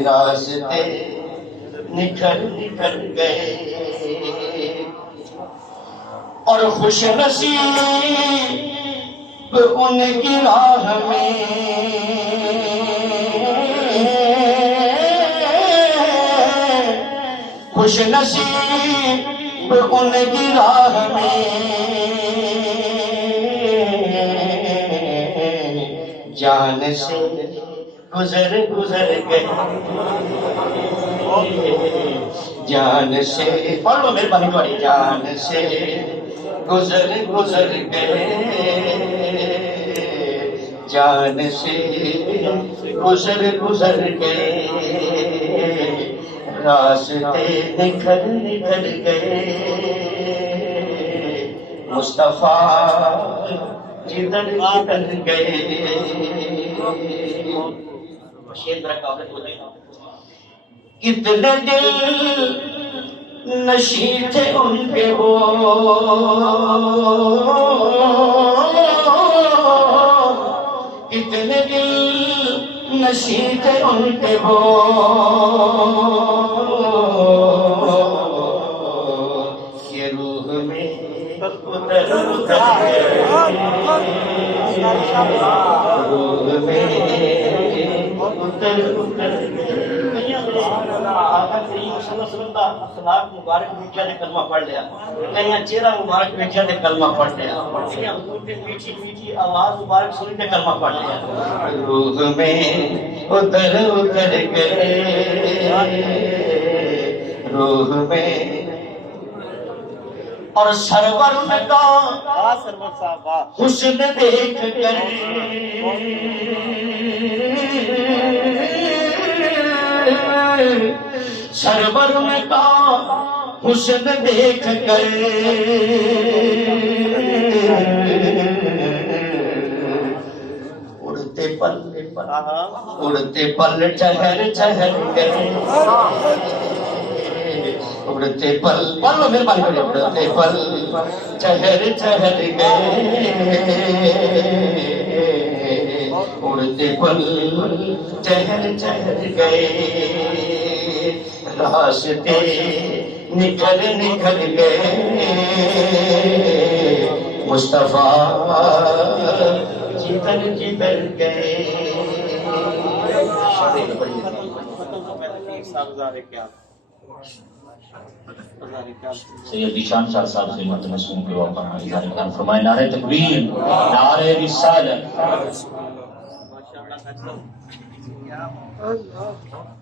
راستے نکھر گئے اور خوش نصیب ان کی راہ میں خوش نصیب ان کی راہ میں جان سے گزر گئے جان سے پڑھ لو میرے بھائی بڑی جان سے گزر گئے جان سے گزر گئے راستے نکھر گئے مصطفیٰ جدھر گئے کتنے دل نشیں تھے ان کے وہ کتنے دل نشیں تھے ان کے وہ یہ روح میں اتر گئے روح میں اتر اخلاق مبارک ویکھیا تے کلمہ پڑھ لیا کہیں چہرہ مبارک ویکھیا تے کلمہ پڑھ لیا حضور کی میٹھی میٹھی آواز مبارک سن کے کلمہ پڑھ لیا روح میں اتر گئے روح میں اور سرور کا حسن دیکھ کر سرور کا حسن دیکھ کر اڑتے پل ٹہر گئے اڑتے پل پلو میرے بھائی بڑے اڑتے پل ٹہر گئے اڑتے پل ٹہر گئے راستے نکھر گئے مصطفیٰ جدھر گئے سید ذیشان شاہ صاحب سے متمسوں کے وقت فرمائے نعرہ تکبیر نعرہ رسالت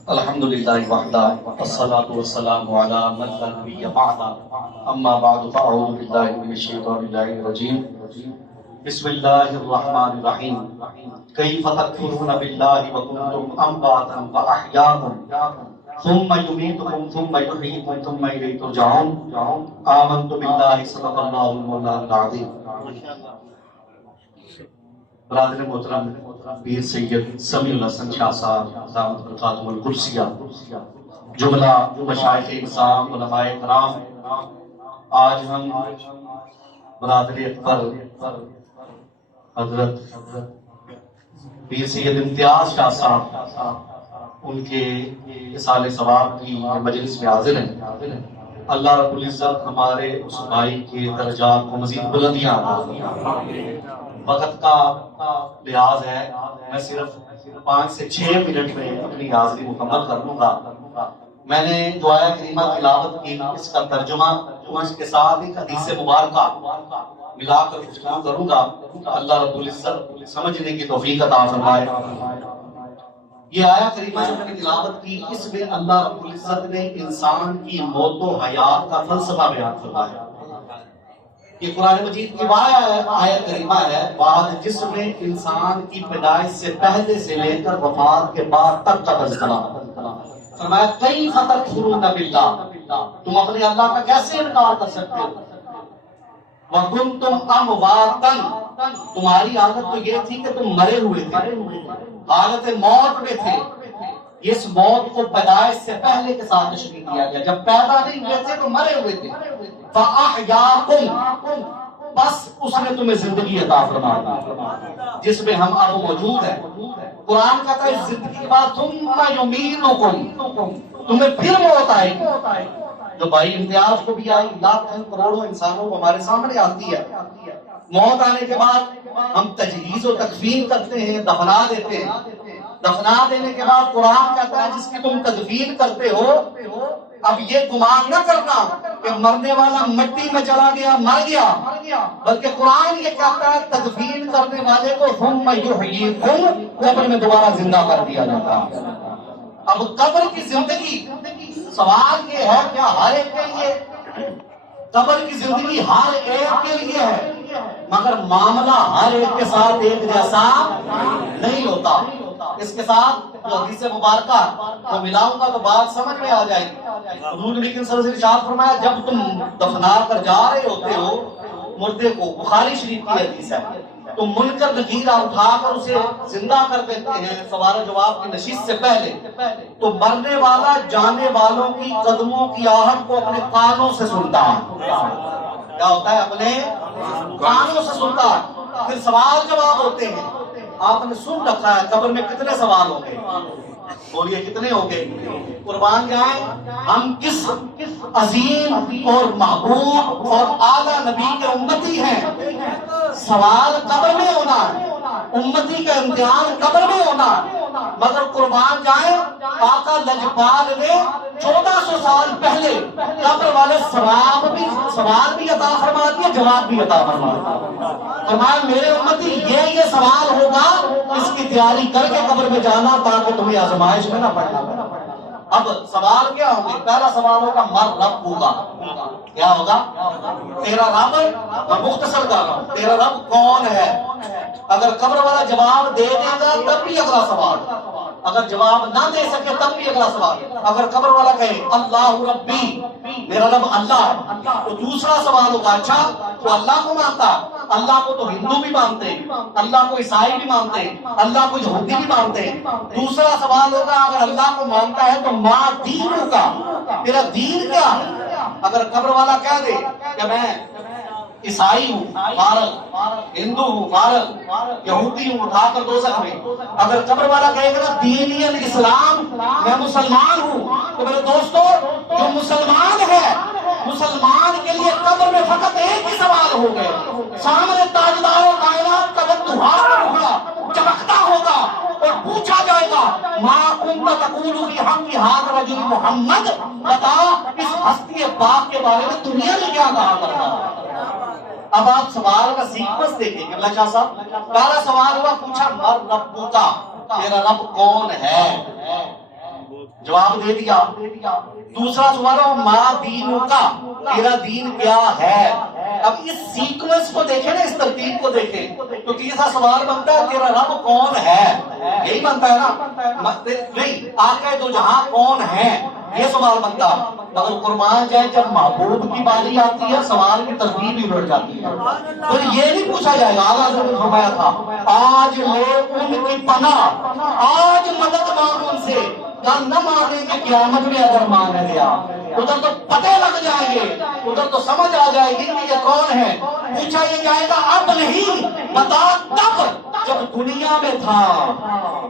الحمدللہ وحدہ والصلاة والسلام علی من لا نبی بعد اما بعد فاعوذ باللہ من الشیطان الرجیم بسم اللہ الرحمن الرحیم کیف تکفرون باللہ وکنتم امواتا فاحیاکم ثم یمیتکم ثم یحییکم ثم الیہ ترجعون آمنت باللہ صدق اللہ المولانا العظیم برادر محترم پیر سید سمیع الحسن شاہ صاحب دامت برکاتہم القدسیہ جملہ مشائخ نظام علماء کرام آج ہم برادر اکبر حضرت پیر سید امتیاز شاہ صاحب ان کے اصال ثواب کی مجلس میں حاضر ہیں اللہ رب العزت ہمارے اس بھائی کے درجات کو مزید بلندیاں وقت کا لحاظ ہے میں صرف 5 سے 6 منٹ میں اپنی حاضری مکمل کر لوں گا میں نے جو آیہ کریمہ تلاوت کی اس کا ترجمہ اس کے ساتھ ایک حدیث مبارکہ ملا کر گفتگو کروں گا اللہ رب العزت سمجھنے کی توفیق عطا فرمائے یہ آیہ کریمہ جو میں نے تلاوت کی اس میں اللہ رب العزت نے انسان کی موت و حیات کا فلسفہ بیان فرمایا یہ قرآن مجید کی آیت کریمہ ہے بعد جس میں انسان کی پیدائش سے پہلے سے لے کر وفات کے بعد تک کا تذکرہ فرمایا کیف تکفرون باللہ تم اپنے اللہ کا کیسے انکار کر سکتے ہو وکنتم امواتا تمہاری حالت تو یہ تھی کہ تم مرے ہوئے تھے حالت موت میں تھے اس موت کو پیدائش سے پہلے کے ساتھ تشریح کیا گیا جب پیدا نہیں ہوئے تھے تو مرے ہوئے تھے فَأَحْيَاكُمْ بس اس نے تمہیں زندگی عطا فرما دی جس میں ہم اب موجود ہیں. قرآن کہتا ہے زندگی کے بعد ثم یمیتکم، تمہیں پھر موت آئے گی، جو بھائی امتیاز کو بھی آئی، لاکھوں کروڑوں انسانوں کو ہمارے سامنے آتی ہے. موت آنے کے بعد ہم تجہیز و تکفین کرتے ہیں، دفنا دیتے ہیں. دفنا دینے کے بعد قرآن کہتا ہے جس کی تم تدفین کرتے ہو، اب یہ گمان نہ کرنا کہ مرنے والا مٹی میں چلا گیا، مر گیا، بلکہ قرآن یہ کہتا ہے تدفین کرنے والے کو ثم یحییکم، قبر میں دوبارہ زندہ کر دیا جاتا ہے. اب قبر کی زندگی، سوال یہ ہے کیا ہر ایک کے لیے؟ قبر کی زندگی ہر ایک کے لیے ہے، مگر معاملہ ہر ایک کے ساتھ ایک جیسا نہیں ہوتا. اس کے ساتھ جو حدیث مبارکہ کو ملاؤں گا تو بات سمجھ میں آ جائے گی. حضور نبی صلی اللہ علیہ وسلم نے ارشاد فرمایا جب تم دفنا کر جا رہے ہوتے ہو مردے کو، بخاری شریف کی حدیث ہے، تو منکر نکیر اٹھا کر اسے زندہ کر دیتے ہیں سوال و جواب کی نشست سے پہلے، تو مرنے والا جانے والوں کی قدموں کی آہٹ کو اپنے کانوں سے سنتا ہے. کیا ہوتا ہے؟ اپنے کانوں سے سنتا ہے. پھر سوال جواب ہوتے ہیں. آپ نے سن رکھا ہے قبر میں کتنے سوال ہوں گے؟ بولیے کتنے ہوں گے؟ قربان جائیں ہم کس عظیم اور محبوب اور اعلیٰ نبی کے امتی ہیں. سوال قبر میں ہونا ہے، امتی کا امتحان قبر میں ہونا ہے. مگر قربان جائیں آقا لجپال نے 1400 سال پہلے قبر والے سوال بھی عطا فرما دیا، جواب بھی عطا فرما دیا. فرمایا میرے امتی یہ سوال ہوگا، اس کی تیاری کر کے قبر میں جانا تاکہ تمہیں آزمائش میں نہ پڑنا. اب سوال کیا ہوں گے؟ پہلا سوال ہوگا من رب ہوگا. کیا ہوگا؟ تیرا رب. میں مختصر کر رہا ہوں، تیرا رب کون ہے؟ اگر قبر والا جواب دے دے گا تب بھی اگلا سوال، اگر جواب نہ دے سکے تب بھی اگلا سوال. اگر قبر والا کہے اللہ ربی، میرا رب اللہ ہے، تو دوسرا سوال ہوگا اچھا تو اللہ کو مانتا؟ اللہ کو تو ہندو بھی مانتے ہیں، اللہ کو عیسائی بھی مانتے ہیں، اللہ کو یہودی بھی مانتے ہیں. دوسرا سوال ہوگا اگر اللہ کو مانتا ہے تو ماں دین ہوگا، تیرا دین کیا ہے؟ اگر قبر والا کہہ دے کہ میں عیسائی ہوں فارغ، ہندو ہوں فارغ، یہودی ہوں اٹھا کر دوزخ میں. اگر قبر والا کہے گا دین الاسلام، میں مسلمان ہوں، تو میرے دوستو جو مسلمان ہے، مسلمان کے لیے قبر میں فقط ایک ہی سوال ہو گئے. سامنے تاجدار و کائنات کا بدوہار ہوگا، چمکتا ہوگا اور پوچھا جائے گا ما کنت تقول فی حق ھذا رجل محمد، بتا اس ہستی پاک کے بارے میں دنیا میں کیا کہا کرتا ہے. اب آپ سوال کا سیکوینس دیکھیں گے. اللہ شاہ صاحب پہلا سوال ہوا، پوچھا من رب کا، تیرا رب کون ہے؟ جواب دے دیا. دوسرا سوال ہوا ما دین کا، تیرا دین کیا ہے؟ اب اس سیکوینس کو دیکھیں نا، اس ترتیب کو دیکھیں تو تیسرا سوال بنتا ہے تیرا رب کون ہے. یہی بنتا ہے نا، نہیں آقا دو جہاں کون ہے یہ سوال بنتا. مگر قربان جائے جب محبوب کی باری آتی ہے سوال کی ترتیب بھی بڑھ جاتی ہے. تو یہ نہیں پوچھا جائے گا، آغاز میں فرمایا تھا آج لے ان کی پناہ، آج مدد مانگ ان سے، کل نہ مانگیں گے قیامت میں اگر مان لیا. ادھر تو پتے لگ جائیں گے، ادھر تو سمجھ آ جائے گی کہ یہ کون ہے. پوچھا یہ جائے گا اب نہیں، بتا تب جب دنیا میں تھا،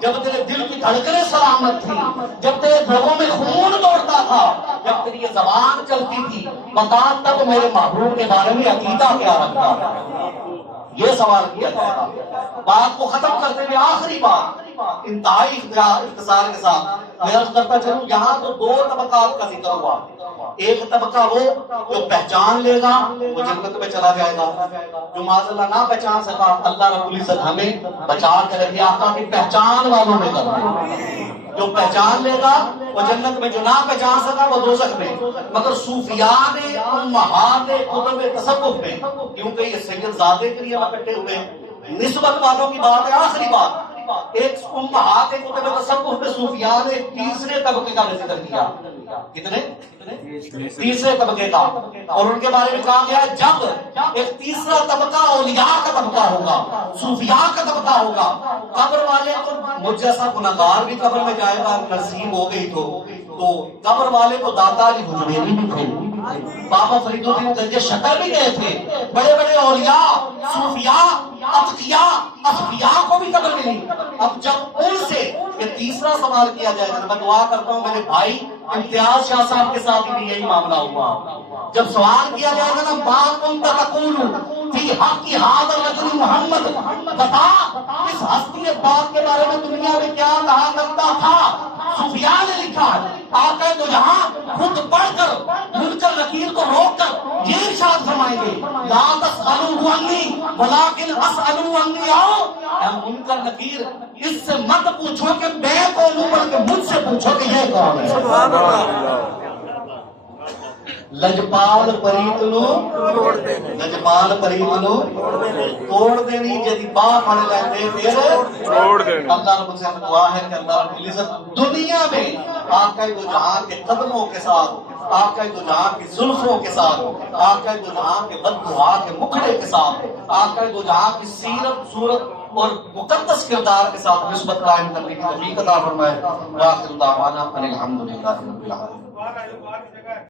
جب تیرے دل کی دھڑکنیں سلامت تھی، جب تیرے دھڑوں میں خون دوڑتا تھا، جب تیری یہ زبان چلتی تھی، بتا تب میرے محبوب کے بارے میں عقیدہ کیا رکھتا تھا. یہ سوال کیا جائے گا. بات کو ختم کرتے ہوئے آخری بات انتہائی اختصار کے ساتھ میں عرض کرتا چلوں، یہاں تو دو طبقات کا ذکر ہوا. ایک طبقہ وہ جو پہچان لے گا وہ جنت میں چلا جائے گا، جو معاذ اللہ نہ پہچان سکا اللہ رب العزت ہمیں بچا کر رکھے، آقا کی پہچان والوں میں کر دے. جو پہچان لے گا وہ جنت میں، جو نہ پہچان سکا وہ دوزخ میں. مگر صوفیاء نے امہات کتب تصوف میں، کیونکہ یہ سید زادے کے لیے اکٹھے ہوئے، نسبت والوں کی بات ہے. آخری بات ایک امہات کتب تصوف میں صوفیاء نے تیسرے طبقے کا ذکر کیا. کتنے؟ تیسرے طبقے کا. اور ان کے بارے میں کہا گیا جب ایک تیسرا طبقہ اولیاء کا طبقہ ہوگا، صوفیاء کا طبقہ ہوگا، قبر والے کو مجھ جیسا گنہگار بھی قبر میں جائے گا نصیب ہو گئی تو قبر والے کو داتا علی حجویری بھی تھے، بابا فرید الدین گنج شکر بھی گئے تھے، بڑے بڑے اولیاء، صوفیاء، اتقیاء، اصفیاء کو بھی قبر ملی۔ اب جب ان سے یہ تیسرا سوال کیا جائے گا، میں دعا کرتا ہوں میرے بھائی امتیاز شاہ صاحب کے ساتھ بھی یہی معاملہ ہوا، جب سوال کیا جائے گا نا ما کنت تقول فی حق ھذا الرجل محمد، بتا اس ہستی پاک کے بارے میں دنیا میں کیا کہا کرتا تھا۔ صوفیاء نے لکھا ہے، آقا دو جہاں خود پڑھ کر منکر نکیر کو روک کر یہ ارشاد فرمائیں گے لا تسألوا عنی ولکن اسألوا عنی، آؤ اے منکر نکیر اس سے مت پوچھو کہ میں کون ہوں، بلکہ مجھ سے پوچھو کہ یہ کون ہے۔ سبحان اللہ۔ لجپال پریت نو لجپال پریت نو توڑ دینی، جدی باہ پڑھ لیندے پھر توڑ دینی۔ اللہ رب العزت دعا ہے کہ اللہ رب العزت دنیا میں آقا دو جہاں کے قدموں کے ساتھ، آقا دو جہاں کی زلفوں کے ساتھ، آقا دو جہاں کے بددعا کے مکھڑے کے ساتھ، آقا دو جہاں کی سیرت صورت اور مقدس کردار کے ساتھ نسبت قائم کرنے کی توفیق عطا فرمائے۔ وآخر دعوانا ان الحمد للہ رب العالمین۔